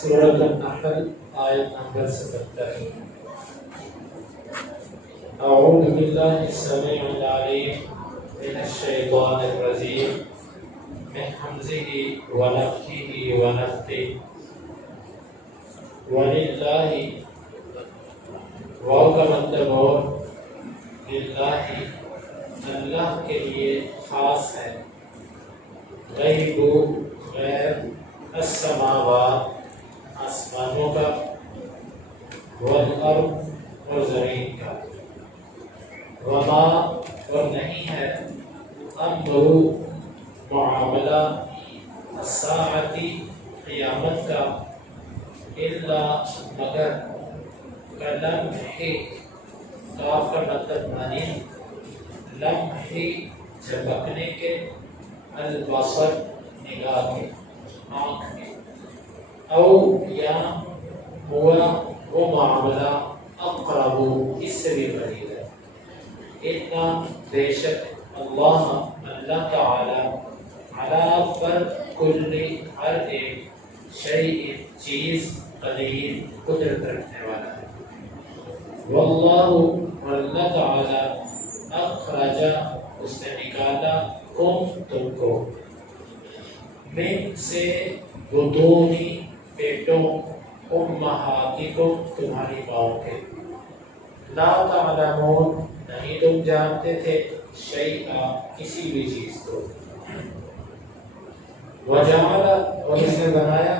سورۃ النحل آیت نمبر 77۔ اعوذ باللہ السمیع العلیم من الشیطان الرجیم من حمزہ ونفخہ ونفثہ۔ وللہ واو کا مطلب اور للہ اللہ کے لیے خاص ہے، غیب غیر السماوات آسمانوں کا، والارض اور زمین کا، وما اور نہیں ہے، امر معاملہ الساعتی قیامت کا، الا مگر کلمح کاف کا مطلب مانند، لمح جھپکنے کے، البصر نگاہ کے، آنکھ میں، او یا ہوا وہ معاملہ اقرب اس سے بھی قریب ہے، اتنا بے شک اللہ تعالی علی پر کل ہر ایک شیء چیز قدیر قدرت رکھنے والا ہے، واللہ اللہ تعالی اخرج اس نے نکالا تم کو، من سے بطونی پیٹوں، امہاتکم تمہاری ماؤں کے، لا تعلمون نہیں تم جانتے تھے، شیئا کسی بھی چیز کو، وجعل اور اس نے بنایا،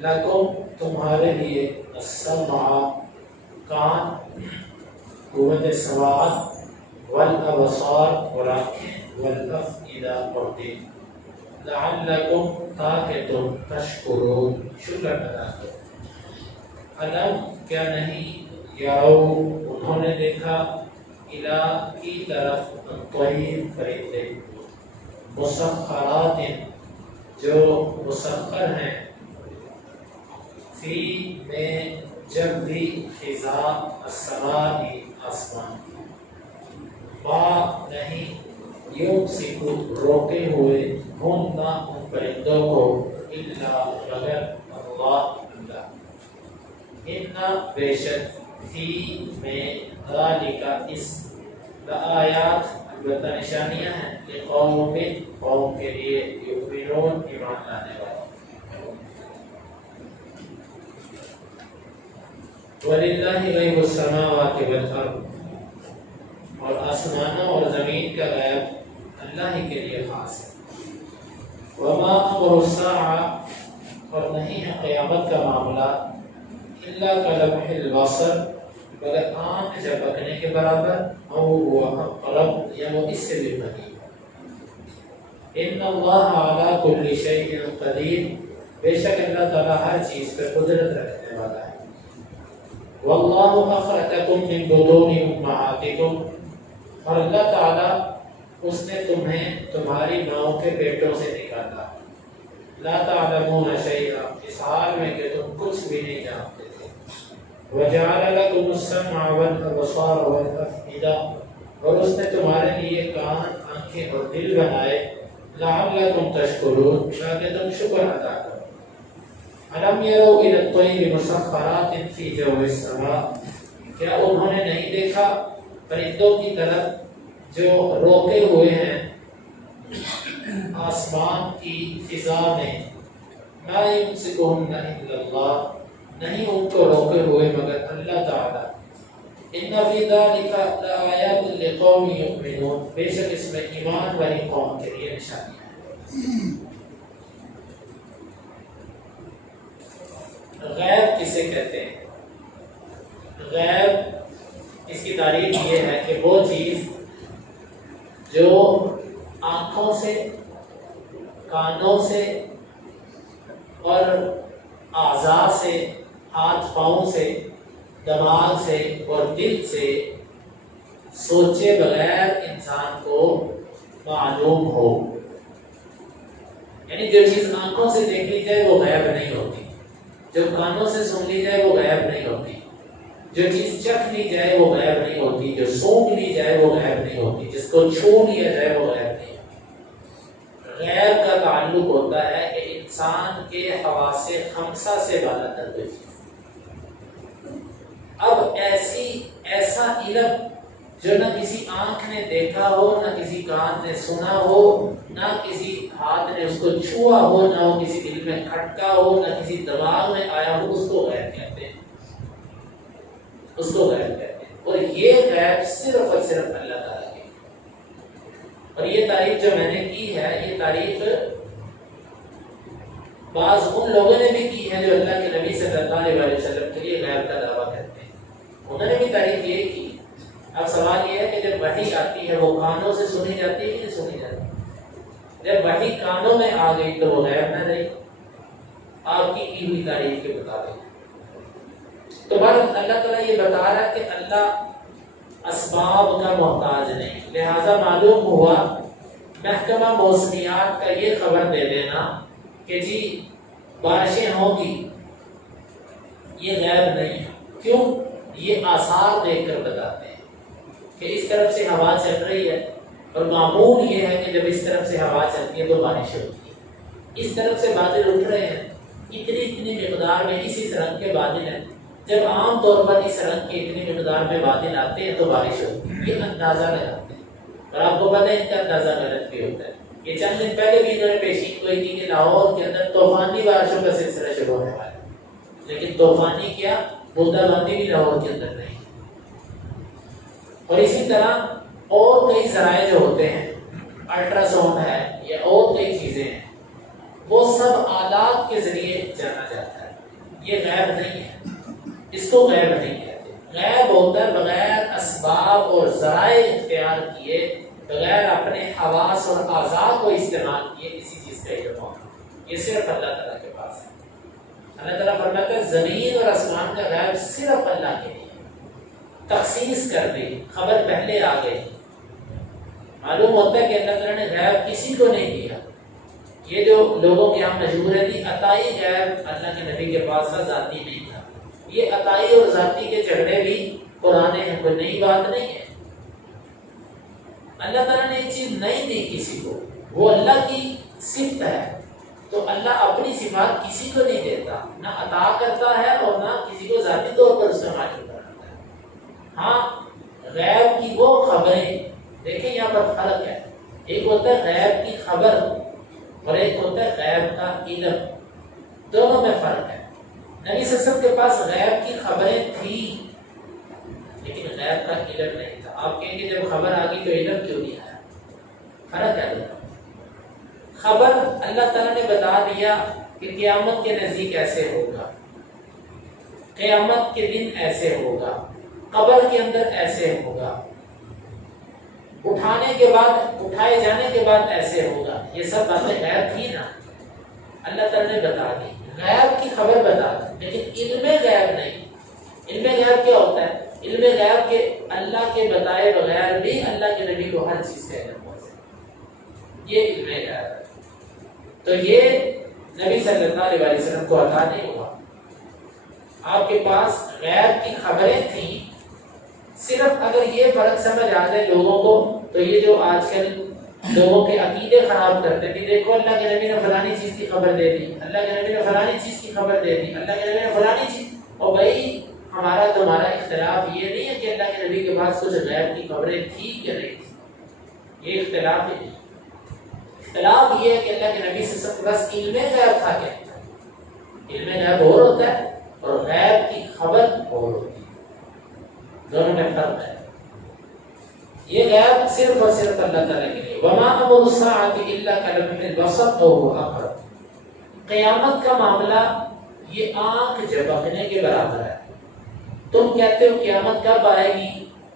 لکم تمہارے لیے، السمع کان، قوت سماعت، والابصار اور آنکھیں، والافئدہ اور دل، لعلکم تاکہ تم تشکرون شکر ادا کرو۔ الم کیا نہیں، یرو انہوں نے دیکھا، الی کی طرف، الطیر پرندے، مسخرات جو مسخر ہیں، فی میں جب بھی خزا السماء آسمان، ما نہیں، یمسکو روکے ہوئے، ہم نہ ان پرندوں کو، الا مگر اللہ ان بے شک، فی میں ذالک اس، لآیات البتہ نشانیاں ہیں، لقوم قوم کے لیے، یؤمنون ایمان لانے والے۔ وَلِلَّهِ غَیْبُ السَّمَاوَاتِ وَالْأَرْضِ اور آسمانوں اور زمین کا غیب اللہ ہی کے لیے خاص ہے۔ وَمَا أَمْرُ السَّاعَةِ اور نہیں ہے قیامت کا معاملہ، إِلَّا كَلَمْحِ الْبَصَرِ مگر آنکھ جھپکنے کے برابر، او وہ اقرب یا وہ اس سے بھی قریب ہے۔ إِنَّ اللَّهَ عَلَى كُلِّ شَيْءٍ قَدِيرٌ بے شک اللہ تعالیٰ ہر چیز پر قدرت رکھنے والا ہے۔ وَاللَّهُ أَخْرَجَكُم مِّن بُطُونِ أُمَّهَاتِكُمْ اور اللہ تعالیٰ اس نے تمہیں تمہاری ماؤں کے پیٹوں سے نکالا، لا تعلمون شیئا اس حال میں کہ تم کچھ بھی نہیں جانتے تھے، وجعل لكم السمع والابصار والافئدہ اور اس نے تمہارے لیے کان، آنکھیں اور دل بنائے، لعلکم تشکرون تاکہ تم شکر ادا کرو۔ الم یروا الی الطیر مسخرات فی جو السماء کیا انہوں نے نہیں دیکھا پرندوں کی طرف جو روکے ہوئے ہیں آسمان کی فضا میں، ما یمسکہن الا اللہ نہیں ان کو روکے ہوئے مگر اللہ تعالی، ان فی ذلک لآیات لقوم یؤمنون بے شک اس میں ایمان والی قوم کے لیے نشانیاں ہیں۔ غیب کسے کہتے ہیں؟ غیب اس کی تعریف یہ ہے کہ وہ چیز جو آنکھوں سے، کانوں سے اور اعضاء سے، ہاتھ پاؤں سے، دماغ سے اور دل سے سوچے بغیر انسان کو معلوم ہو، یعنی جو چیز آنکھوں سے دیکھ لی جائے وہ غیب نہیں ہوتی، جو کانوں سے سن لی جائے وہ غیب نہیں ہوتی، جو چیز چکھ لی جائے وہ غیب نہیں ہوتی، جو سونگھ لی جائے وہ غیب نہیں ہوتی، جس کو چھو لیا جائے وہ غیب نہیں ہوتی۔ غیب کا تعلق ہوتا ہے کہ انسان کے حواس خمسہ سے بالا تر کوئی چیز۔ اب ایسا علم جو نہ کسی آنکھ نے دیکھا ہو، نہ کسی کان نے سنا ہو، نہ کسی ہاتھ نے اس کو چھوا ہو، نہ وہ کسی دل میں کھٹکا ہو، نہ کسی دماغ میں آیا ہو، اس کو غیب کہتے ہیں، اس کو غیب کہتے ہیں۔ اور یہ غیب صرف اور صرف اللہ تعالیٰ کی۔ اور یہ تعریف جو میں نے کی ہے، یہ تعریف بعض ان لوگوں نے بھی کی ہے جو اللہ کے نبی صلی اللہ علیہ وسلم کے لیے غیب کا دعویٰ کرتے ہیں، انہوں نے بھی تعریف یہ کی۔ اب سوال یہ ہے کہ جب وحی آتی ہے وہ کانوں سے سنی جاتی ہے کہ نہیں سنی جاتی؟ جب وحی کانوں میں آ گئی تو وہ غیب نہ رہی آپ کی ہوئی تعریف کے مطابق۔ تو بار اللہ تعالیٰ یہ بتا رہا ہے کہ اللہ اسباب کا محتاج نہیں، لہذا معلوم ہوا محکمہ موسمیات کا یہ خبر دے دینا کہ جی بارشیں ہوں گی، یہ غیب نہیں ہے۔ کیوں؟ یہ آثار دیکھ کر بتاتے ہیں کہ اس طرف سے ہوا چل رہی ہے، اور معمول یہ ہے کہ جب اس طرف سے ہوا چلتی ہے تو بارش ہوتی ہے، اس طرف سے بادل اٹھ رہے ہیں، اتنی مقدار میں اس رنگ کے بادل ہیں، جب عام طور پر اس رنگ کے اتنی مقدار میں بادل آتے ہیں تو بارش ہوتی ہے، یہ اندازہ لگاتے ہیں۔ اور آپ کو پتہ ہے ان کا اندازہ غلط بھی ہوتا ہے۔ یہ چند دن پہلے بھی انہوں نے پیشین گوئی کی کہ لاہور کے اندر طوفانی بارشوں کا سلسلہ شروع ہونے والا ہے، لیکن طوفانی کیا، بوندا باندی بھی لاہور کے اندر نہیں۔ اور اسی طرح اور کئی ذرائع جو ہوتے ہیں، الٹرا ساؤنڈ ہے یا اور کئی چیزیں ہیں، وہ سب آلات کے ذریعے جانا جاتا ہے، یہ غیب نہیں ہے، اس کو غیب نہیں کہتے۔ غیب ہوتا ہے بغیر اسباب اور ذرائع اختیار کیے، بغیر اپنے حواس اور اعضاء کو استعمال کیے کسی چیز کا علم ہونا، یہ صرف اللہ تعالیٰ کے پاس ہے۔ اللہ تعالیٰ فرماتا ہے زمین اور آسمان کا غیب صرف اللہ کے لیے، تخصیص کر دی، خبر پہلے آ گئی۔ معلوم ہوتا ہے کہ اللہ تعالیٰ نے غیب کسی کو نہیں دیا۔ یہ جو لوگوں کے یہاں مشہور ہے کہ عطائی غیب اللہ کے نبی کے پاس تھا، ذاتی نہیں تھا، یہ عطائی اور ذاتی کے جھگڑے بھی قرآن ہے، کوئی نئی بات نہیں ہے۔ اللہ تعالیٰ نے یہ چیز نہیں دی کسی کو، وہ اللہ کی صفت ہے، تو اللہ اپنی صفات کسی کو نہیں دیتا، نہ عطا کرتا ہے اور نہ کسی کو ذاتی طور پر اس کا مالک بناتا ہے۔ ہاں غیب کی وہ خبریں، دیکھیں یہاں پر فرق ہے، ایک ہوتا ہے غیب کی خبر اور ایک ہوتا ہے غیب کا علم، دونوں میں فرق ہے۔ نبی صلی اللہ علیہ وسلم کے پاس غیب کی خبریں تھیں لیکن غیب کا علم نہیں تھا۔ آپ کہیں گے جب خبر آ گئی تو علم کیوں نہیں آیا؟ فرق ہے دونوں۔ خبر اللہ تعالیٰ نے بتا دیا کہ قیامت کے نزدیک ایسے ہوگا، قیامت کے دن ایسے ہوگا، قبر کے اندر ایسے ہوگا، اٹھانے کے بعد، اٹھائے جانے کے بعد ایسے ہوگا، یہ سب باتیں غیب تھی نا، اللہ تعالیٰ نے بتا دی، غیب کی خبر بتا دی، لیکن علم غیب نہیں۔ علم غیب کیا ہوتا ہے؟ علم غیب کے اللہ کے بتائے بغیر بھی اللہ کے نبی کو ہر چیز کا علم ہوتا ہے، یہ علم غیب ہے۔ تو یہ نبی صلی اللہ علیہ وسلم کو عطا نہیں ہوا۔ آپ کے پاس غیب کی خبریں تھیں، صرف اگر یہ فرق سمجھ آ جائے لوگوں کو، تو یہ جو آج کل لوگوں کے عقیدے خراب کرتے ہیں کہ دیکھو اللہ کے نبی نے فلانی چیز کی خبر دے دی، اللہ کے نبی نے فلانی چیز کی خبر دے دی، اللہ کے نبی نے فلانی چیز، اور بھائی ہمارا تمہارا اختلاف یہ نہیں ہے کہ اللہ کے نبی کے پاس کچھ غیب کی خبریں تھی کہ نہیں تھی، یہ اختلاف ہی نہیں۔ اختلاف یہ ہے کہ اللہ کے نبی سے بس علم غیب تھا کیا؟ علم غیب اور ہوتا ہے اور غیب کی خبر اور ہوتی ہے، دونوں میں فرق ہے۔ یہ غیب صرف اور صرف اللہ تعالیٰ کے لیے۔ وما امر الساعۃ الا کلمح البصر او اقرب، قیامت کا معاملہ یہ آنکھ جھپکنے کے برابر ہے۔ تم کہتے ہو قیامت کب آئے گی،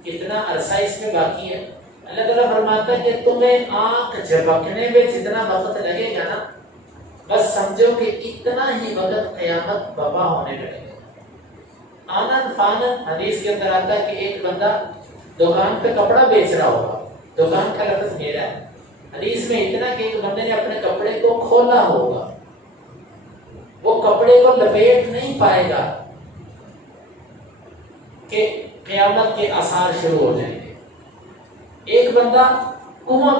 کتنا عرصہ اس میں باقی ہے؟ اللہ تعالیٰ فرماتا ہے کہ تمہیں آنکھ جھپکنے میں جتنا وقت لگے گا نا، بس سمجھو کہ اتنا ہی وقت قیامت برپا ہونے میں لگے گا۔ آنن فانن حدیث کے اندر آتا ہے کہ ایک بندہ دکان پہ کپڑا بیچ رہا ہوگا، دکان کا لفظ میرا ہے، حدیث میں اتنا کہ ایک بندے نے اپنے کپڑے کو کھولا ہوگا، وہ کپڑے کو لپیٹ نہیں پائے گا کہ قیامت کے آثار شروع ہو جائیں گے۔ ایک بندہ کنواں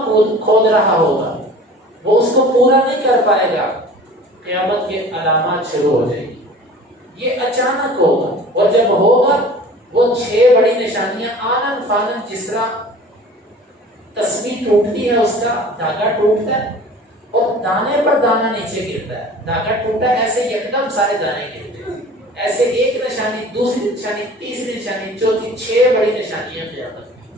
کھود رہا ہوگا، وہ اس کو پورا نہیں کر پائے گا، قیامت کے علامات شروع ہو جائیں گی۔ یہ اچانک ہوگا، اور جب ہوگا وہ 6 بڑی نشانیاں آنن فانن، جس طرح تسبیح ٹوٹتی ہے، اس کا دھاگا ٹوٹتا ہے اور دانے پر دانا نیچے گرتا ہے، دھاگا ٹوٹا ایسے یکدم سارے دانے گرتے ہیں، ایسے ایک نشانی، دوسری نشانی، تیسری نشانی، چوتھی، 6 بڑی نشانیاں قیامت کی،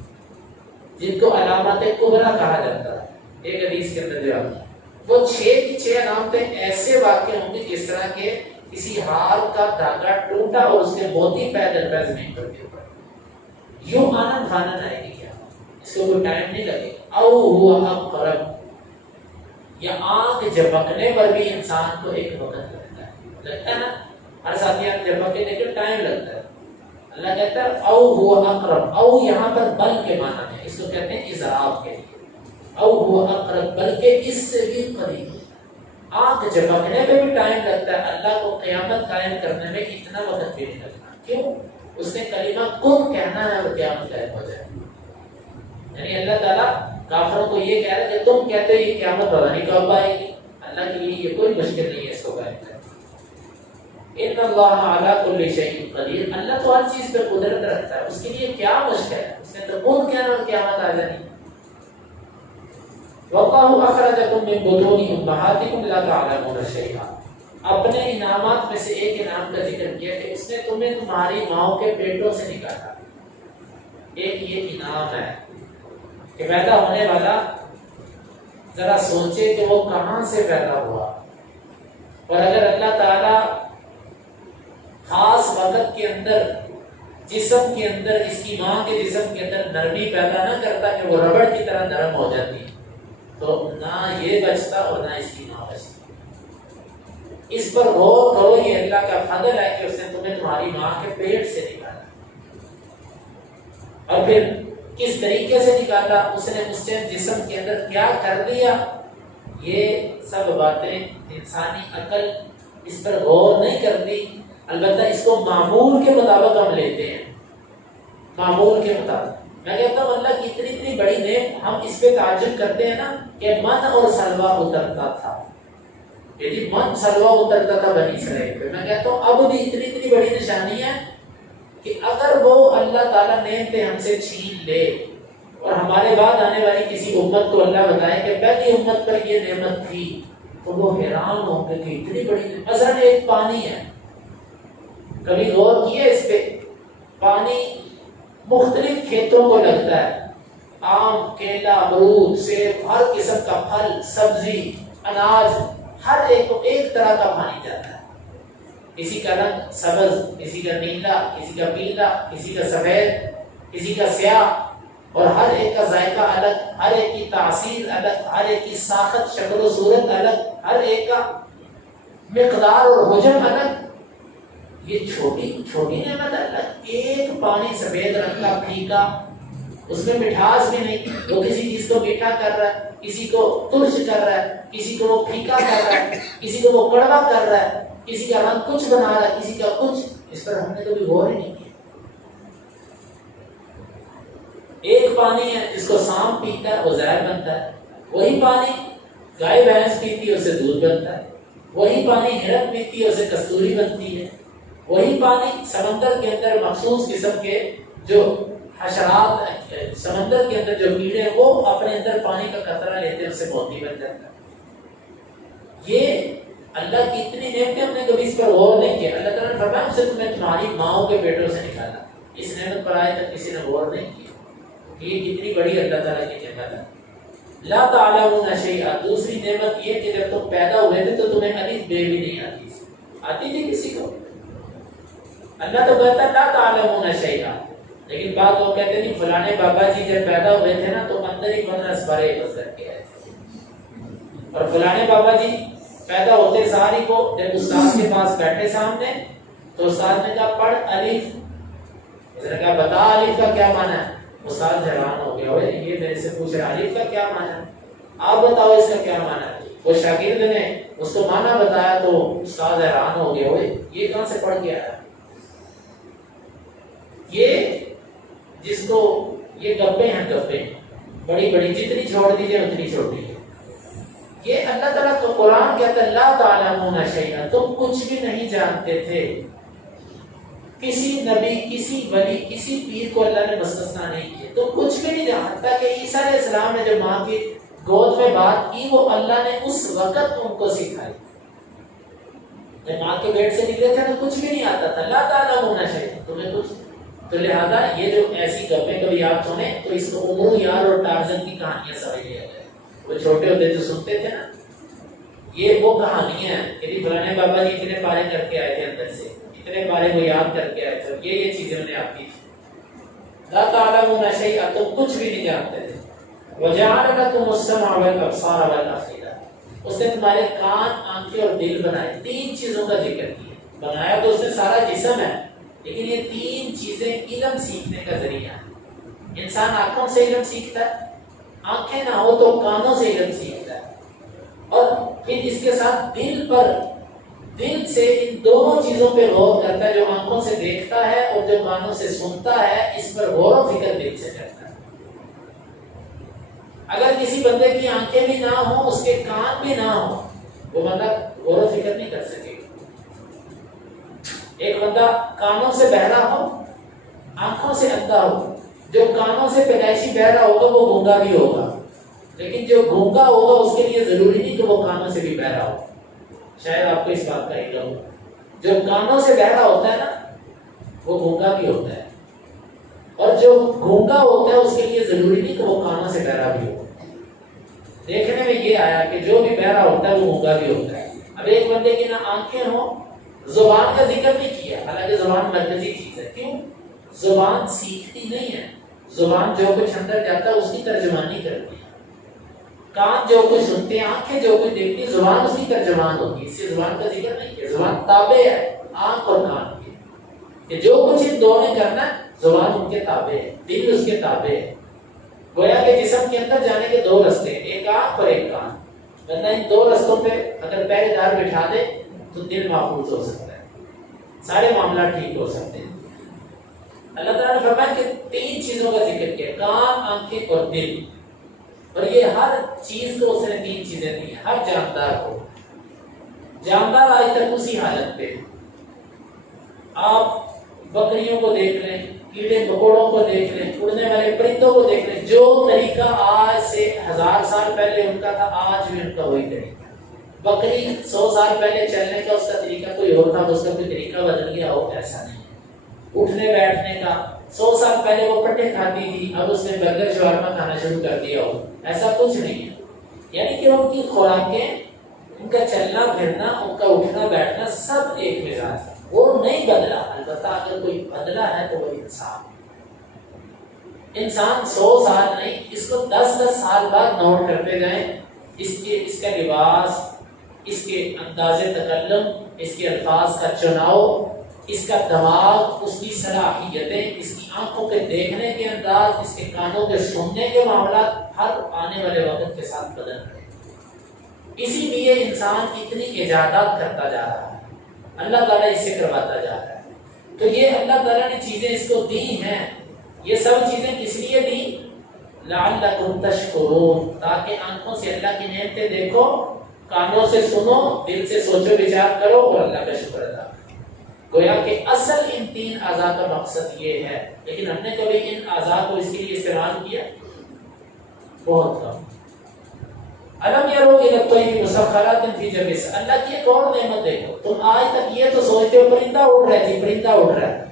جن کو علامات کبریٰ کہا جاتا ہے۔ ایک حدیث کے اندر جو آتا ہے وہ 6 کی 6 علامتیں ایسے واقع ہوں گی جس طرح کے کسی ہار کا دھاگا ٹوٹا اور اس کے موتی پیدل پہ زمین پر گر پڑے، یوں آنن فانن آئے گی کیا، اس کو کوئی ٹائم نہیں لگے گا۔ او ہوا اقرب، یا آنکھ جھپکنے پر بھی انسان کو ایک وقت لگتا ہے نا، ہر ساتھی آنکھ جھپکے لیکن ٹائم لگتا ہے۔ اللہ کہتا ہے او ہوا اقرب، او یہاں پر بل کے معنی میں، اس کو کہتے ہیں اضراب کے لیے، او ہوا اقرب، بلکہ اس سے بھی قریب۔ آنکھ جھپکنے پہ بھی ٹائم لگتا ہے، اللہ کو قیامت قائم کرنے میں اتنا وقت بھی نہیں لگتا۔ کیوں؟ اس نے کلمہ کن کہنا ہے اور قیامت قائم ہو جائے۔ یعنی اللہ تعالیٰ کافروں کو یہ کہہ رہا ہے کہ تم کہتے ہو یہ قیامت پتہ نہیں کب آئے گی، اللہ کے لیے یہ کوئی مشکل نہیں ہے اس کو قائم کرنا۔ ان اللہ علی کل شیء قدیر، اللہ تو ہر چیز پہ قدرت رکھتا ہے، اس کے لیے کیا مشکل ہے، اس نے تو کن کہنا اور قیامت آ جانی۔ واللہ اخرجکم من بطون امہاتکم لا تعلمون شیئا، اپنے انعامات میں سے ایک انعام کا ذکر کیا کہ اس نے تمہیں تمہاری ماؤں کے پیٹوں سے نکالا۔ ایک یہ انعام ہے کہ پیدا ہونے والا ذرا سوچے کہ وہ کہاں سے پیدا ہوا، اور اگر اللہ تعالیٰ خاص وقت کے اندر جسم کے اندر، اس کی ماں کے جسم کے اندر نرمی پیدا نہ کرتا کہ وہ ربڑ کی طرح نرم ہو جاتی، تو نہ یہ بچتا اور نہ اس کی ماں بچتی۔ اس پر غور کرو، یہ اللہ کا فضل ہے کہ اس نے تمہیں تمہاری ماں کے پیٹ سے نکالا، اور پھر کس طریقے سے نکالا، اس نے اس سے جسم کے اندر کیا کر دیا، یہ سب باتیں انسانی عقل اس پر غور نہیں کرتی۔ البتہ اس کو معمول کے مطابق ہم لیتے ہیں، معمول کے مطابق۔ میں کہتا ہوں اللہ کی اتنی بڑی نعمت، ہم اس پہ تعجب کرتے ہیں نا کہ من اور سلوہ اترتا تھا، یعنی من سلوہ اترتا تھا بنی اسرائیل پہ۔ میں کہتا ہوں اب بھی اتنی بڑی نشانی ہے کہ اگر وہ اللہ تعالیٰ نعمتیں ہم سے چھین لے اور ہمارے بعد آنے والی کسی امت کو اللہ بتائے کہ پہلی امت پر یہ نعمت تھی، تو وہ حیران ہوں گے کہ اتنی بڑی نعمت۔ مثلا ایک پانی ہے، کبھی غور کیا اس پہ؟ پانی مختلف کھیتوں کو لگتا ہے، آم، کیلا، امرود، سیب، ہر قسم کا پھل، سبزی، اناج، ہر ایک کو ایک طرح کا پانی جاتا ہے۔ کسی کا رنگ سبز، کسی کا نیلا، کسی کا پیلا، کسی کا سفید، کسی کا سیاہ، اور ہر ایک کا ذائقہ الگ، ہر ایک کی تاثیر الگ، ہر ایک کی ساخت، شکل و صورت الگ، ہر ایک کا مقدار اور حجم الگ۔ یہ چھوٹی نعمت الگ، ایک پانی سفید رنگ کا پھیکا، اس میں مٹھاس بھی نہیں، وہ کسی چیز کو میٹھا کر رہا ہے، کسی کو ترش کر رہا ہے، کسی کو وہ پھیکا کر رہا ہے، کسی کو وہ کڑوا کر رہا ہے، کسی کا رنگ کچھ بنا رہا ہے، کسی کا کچھ۔ اس پر ہم نے کبھی غور ہی نہیں کیا۔ ایک پانی ہے جس کو سانپ پیتا ہے وہ زہر بنتا ہے، وہی پانی گائے بھینس پیتی ہے اس سے دودھ بنتا ہے، وہی پانی ہرن پیتی ہے اس سے کستوری بنتی ہے، وہی پانی سمندر کے اندر مخصوص قسم کے جو حشرات سمندر کے اندر جو کیڑے ہیں وہ اپنے اندر پانی کا قطرہ لیتے ہیں، اس سے موتی بن جاتا ہے۔ یہ اللہ کی اتنی نعمتیں ہم نے کبھی اس پر غور نہیں کیا۔ اللہ تعالیٰ نے فرمایا اس سے تمہیں تمہاری ماؤں کے پیٹوں سے نکالا، اس نعمت پر آج تک کسی نے غور نہیں کیا کہ یہ کتنی بڑی اللہ تعالیٰ کی نعمت ہے۔ لا تعلمون شیئا، دوسری نعمت یہ کہ جب تم پیدا ہوئے تھے تو تمہیں الف بے بھی نہیں آتی تھی کسی کو۔ اللہ تو کہتا ہے لا تعلمون شیئا، لیکن بعض لوگ کہتے ہیں فلانے بابا جی جب پیدا ہوئے تھے نا تو اندر ہی 15 اسبارے بس کر کے آئے تھے، اور فلانے بابا جی پیدا ہوتے ساری کو جب استاد کے پاس بیٹھے سامنے تو استاد نے کہا پڑھ الف، اس نے کہا بتا الف کا کیا معنی ہے۔ استاد حیران ہو گیا، یہ میرے سے پوچھ رہا الف کا کیا معنی ہے، آپ بتاؤ اس کا کیا معنی ہے۔ وہ شاگرد نے اس کو معنی بتایا تو استاد حیران ہو گیا، یہ کہاں سے پڑھ کے آیا۔ یہ جس کو یہ گپے ہیں، گپے بڑی بڑی، جتنی چھوڑ دیجیے اتنی چھوٹی ہے۔ یہ اللہ تعالیٰ تو قرآن کہتا ہے لا تعلمون شیئا، تم کچھ بھی نہیں جانتے تھے. کسی نبی، کسی ولی، کسی پیر کو اللہ نے مستثنا نہیں کیا. تو کچھ بھی نہیں جانتا کہ عیسیٰ علیہ السلام نے جو ماں کی گود میں بات کی وہ اللہ نے اس وقت ان کو سکھائی. جب ماں کے پیٹ سے نکلے تھے تو کچھ بھی نہیں آتا تھا. لا تعلمون شیئا، تمہیں کچھ. تو لہذا یہ جو ایسی گپیں کبھی آپ سنیں تو اس کو امرو یار اور ٹارزن کی کہانیاں سمجھ لیا جائے. وہ چھوٹے ہوتے جو سنتے تھے نا، یہ وہ کہانیاں ہیں کہ فلانے بابا جی اتنے پارے کر کے آئے تھے اندر سے، اتنے پارے وہ یاد کر کے آئے تھے، یہ چیزیں انہیں آپ کی تھی. لا تعلمون شیئا، تم کچھ بھی نہیں جانتے تھے. وجعل لکم السمع والابصار والافئدہ، اس نے تمہارے کان، آنکھیں اور دل بنائے. تین چیزوں کا ذکر کیا. بنایا تو اس نے سارا جسم ہے، لیکن یہ تین چیزیں علم سیکھنے کا ذریعہ ہے. انسان آنکھوں سے علم سیکھتا ہے، آنکھیں نہ ہو تو کانوں سے علم سیکھتا ہے، اور پھر اس کے ساتھ دل پر، دل سے ان دونوں چیزوں پہ غور کرتا ہے. جو آنکھوں سے دیکھتا ہے اور جو کانوں سے سنتا ہے، اس پر غور و فکر دل سے کرتا ہے. اگر کسی بندے کی آنکھیں بھی نہ ہوں، اس کے کان بھی نہ ہوں، وہ بندہ غور و فکر نہیں کر سکے. ایک بندہ کانوں سے بہرا ہو، آنکھوں سے اندھا ہو. جو کانوں سے پیدائشی بہرا ہوگا وہ گونگا بھی ہوگا، لیکن جو گونگا ہوگا اس کے لیے ضروری نہیں کہ وہ کانوں سے بھی بہرا ہو. شاید آپ کو اس بات کا علم ہو. جو کانوں سے بہرا ہوتا ہے نا، وہ گونگا بھی ہوتا ہے، اور جو گونگا ہوتا ہے اس کے لیے ضروری نہیں کہ وہ کانوں سے بہرا بھی ہو. دیکھنے میں یہ آیا کہ جو بھی بہرا ہوتا ہے وہ گونگا بھی ہوتا ہے. اب ایک بندے کی نہ آنکھیں ہوں، زبان کا ذکر نہیں کیا، حالانکہ زبان مرکزی چیز ہے. کیوں؟ زبان سیکھتی نہیں ہے. زبان جو کچھ اندر جاتا ہے اس کی ترجمانی کرتی ہے. کان جو کچھ سنتے ہیں، آنکھیں جو کچھ دیکھتی ہیں، زبان اس کی ترجمان ہوتی ہے. اس سے زبان کا ذکر نہیں کیا. زبان تابع ہے آنکھ اور کان کی، کہ جو کچھ ان دونوں نے کرنا ہے زبان ان کے تابع ہے، دل اس کے تابع ہے. گویا کہ جسم کے اندر جانے کے دو رستے ہیں، ایک آنکھ اور ایک کان. بندہ ان دو رستوں پہ اگر پہرے دار بٹھا دے تو دل محفوظ ہو سکتا ہے، سارے معاملات ٹھیک ہو سکتے ہیں. اللہ تعالیٰ نے فرمایا کہ تین چیزوں کا ذکر کیا، کان، آنکھیں اور دل. اور یہ ہر چیز کو اس نے تین چیزیں دی ہیں. ہر جاندار کو، جاندار آج تک اسی حالت پہ. آپ بکریوں کو دیکھ لیں، کیڑے مکوڑوں کو دیکھ لیں، اڑنے والے پرندوں کو دیکھ لیں. جو طریقہ آج سے 1000 سال پہلے ان کا تھا، آج بھی ان کا وہی طریقہ. بکری 100 سال پہلے چلنے کا اس کا طریقہ کوئی اور تھا، اس کا کوئی طریقہ بدل گیا ہو، ایسا نہیں. اٹھنے بیٹھنے کا 100 سال پہلے وہ پٹے کھاتی تھی، اب اس نے برگر شاورما کھانا شروع کر دیا ہو، ایسا کچھ نہیں ہے. یعنی کہ ان کی خوراکیں، ان کا چلنا پھرنا، ان کا اٹھنا بیٹھنا سب ایک مزاج ہے، وہ نہیں بدلا. البتہ اگر کوئی بدلا ہے تو وہ انسان 100 سال نہیں، اس کو 10 سال بعد نوٹ کرتے جائیں. اس کا لباس، اس کے انداز تکلم، اس کے الفاظ کا چناؤ، اس کا دماغ، اس کی صلاحیتیں، اس کی آنکھوں کے دیکھنے کے انداز، اس کے کانوں کے سننے کے معاملات ہر آنے والے وقت کے ساتھ بدل رہے ہیں. اسی لیے انسان اتنی ایجادات کرتا جا رہا ہے، اللہ تعالیٰ اس سے کرواتا جا رہا ہے. تو یہ اللہ تعالیٰ نے چیزیں اس کو دی ہیں. یہ سب چیزیں کس لیے دی؟ لعلکم تشکرون، تاکہ آنکھوں سے اللہ کی نعمتیں دیکھو، کانوں سے سنو، دل سے سوچو بچار کرو اور اللہ کا شکر ادا کرو. گویا کہ اصل ان تین اعضاء کا مقصد یہ ہے، لیکن ہم نے کبھی ان اعضاء کو اس کے لیے استعمال کیا؟ بہت کم. الم یرو الی الطیر مسخرات فی جو السماء، اللہ کی ایک اور نعمت دیکھو. تم آج تک یہ تو سوچتے ہو پرندہ اڑ رہا ہے، پرندہ اڑ رہا ہے.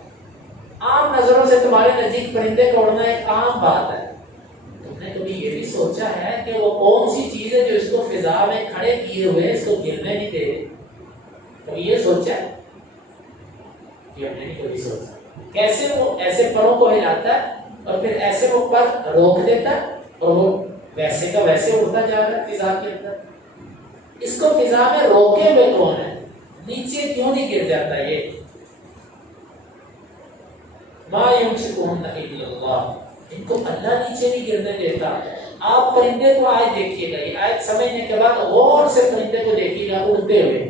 عام نظروں سے تمہارے نزدیک پرندے کا اڑنا ایک عام بات ہے. تم نے کبھی یہ بھی سوچا ہے کہ وہ کون سی چیز ہے جو اس کو فضا میں کھڑے کیے ہوئے اس کو گرنے نہیں دے رہی؟ کبھی یہ سوچا ہے؟ یہ ہم نے نہیں کبھی سوچا. کیسے وہ ایسے پروں کو ہلاتا ہے اور پھر ایسے وہ پر روک دیتا ہے اور وہ ویسے کا ویسے اڑتا جا رہا ہے فضا کے اندر. اس کو فضا میں روکے ہوئے کون ہے؟ نیچے کیوں نہیں گر جاتا؟ یہ ما یمسکہن الا اللہ، ان کو اللہ نیچے نہیں گرنے دیتا. آپ پرندے کو آج دیکھیے گا، یہ آیت سمجھنے کے بعد غور سے پرندے کو دیکھیے گا اڑتے ہوئے،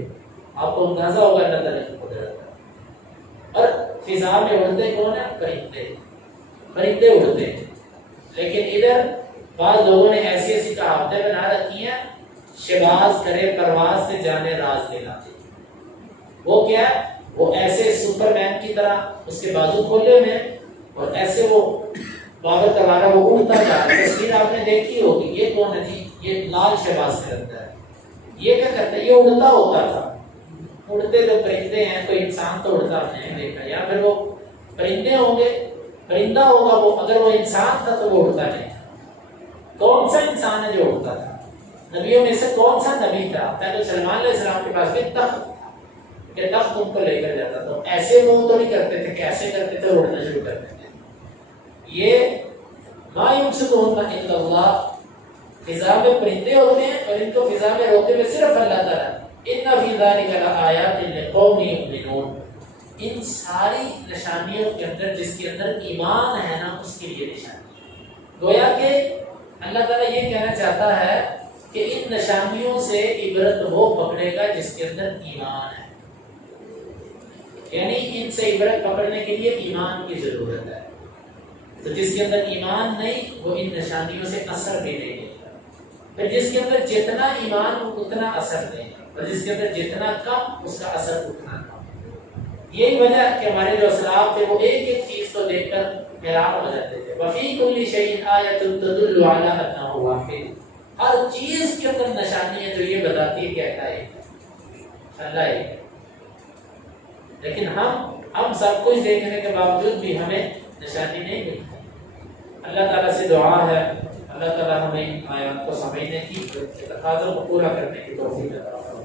آپ کو اندازہ ہوگا اللہ تعالیٰ کی قدرت. اور فضا میں اڑتے کون ہیں؟ پرندے. پرندے اڑتے ہیں. لیکن ادھر بعض لوگوں نے ایسی ایسی کہاوتیں بنا رکھی ہیں، شواز کرے پرواز سے جانے راز دلاتے. وہ کیا ہے؟ وہ ایسے سپر مین کی طرح اس کے بازو کھولے ہوئے ہیں اور ایسے وہ بابر تبارہ وہ اڑتا جا رہا ہے. تصویر آپ نے دیکھی ہوگی. یہ کون ہے جی؟ یہ لال شہباز کے اندر ہے. یہ کیا کرتا ہے؟ یہ اڑتا ہوتا تھا. اڑتے تو پرندے ہیں، کوئی انسان تو اڑتا نہیں دیکھا. یا پھر وہ پرندے ہوں گے، پرندہ ہوگا وہ. اگر وہ انسان تھا تو وہ اڑتا نہیں تھا. کون سا انسان ہے جو اڑتا تھا؟ نبیوں میں سے کون سا نبی تھا؟ پہلے سلمان علیہ السلام کے پاس بھی تخت تھا کہ تخت ان کو لے کر جاتا تھا. ایسے منہ تو نہیں کرتے تھے، کیسے کرتے تھے؟ اڑنا شروع کر دیتے. یہ ما یمسکہن الا اللہ. فضا میں پرندے ہوتے ہیں اور ان کو فضا میں روکتے ہوئے صرف اللہ تعالیٰ. ان فی ذلک لآیات لقوم یؤمنون. ان ساری نشانیوں کے اندر جس کے اندر ایمان ہے نا، اس کے لیے نشانی. گویا کہ اللہ تعالیٰ یہ کہنا چاہتا ہے کہ ان نشانیوں سے عبرت وہ پکڑے گا جس کے اندر ایمان ہے. یعنی ان سے عبرت پکڑنے کے لیے ایمان کی ضرورت ہے. تو جس کے اندر ایمان نہیں وہ ان نشانیوں سے اثر بھی نہیں لے گا. پھر جس کے اندر جتنا ایمان اتنا اثر دے گا، اور جس کے اندر جتنا کم اس کا اثر اتنا کم. یہی وجہ ہے کہ ہمارے جو اسلاف تھے وہ ایک ایک چیز کو دیکھ کر حیران ہو جاتے تھے. وفی کل شیء آیۃ تدل علی انہ واحد. ہر چیز کے اندر نشانی ہے جو یہ بتاتی ہے کہ اللہ ہے. لیکن ہم سب کچھ دیکھنے کے باوجود بھی ہمیں نشانی نہیں ملتی. اللہ تعالیٰ سے دعا ہے اللہ تعالیٰ ہمیں آیات کو سمجھنے کی تقاضوں کو پورا کرنے کی توفیق عطا فرمائے.